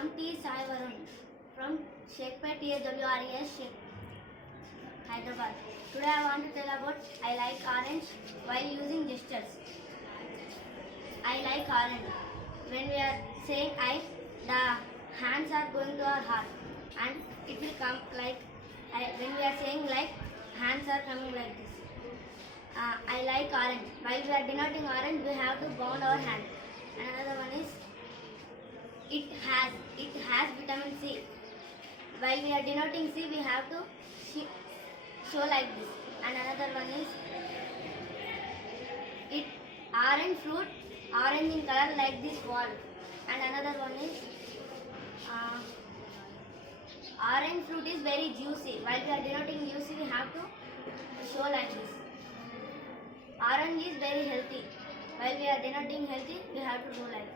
am T. Sai Varun from Shakespeare TSWRES Hyderabad. Today I want to tell about I like orange while using gestures. I like orange. When we are saying I, the hands are going to our heart and it will come like when we are saying like, hands are coming like this. I like orange. While we are denoting orange, we have to bound our hand. Another one is it has vitamin C. While we are denoting C, we have to show like this. And another one is it orange fruit, orange in color like this wall. And another one is orange fruit is very juicy. While we are denoting juicy, we have to show like this. Orange is very healthy. While we are denoting healthy, we have to do like this.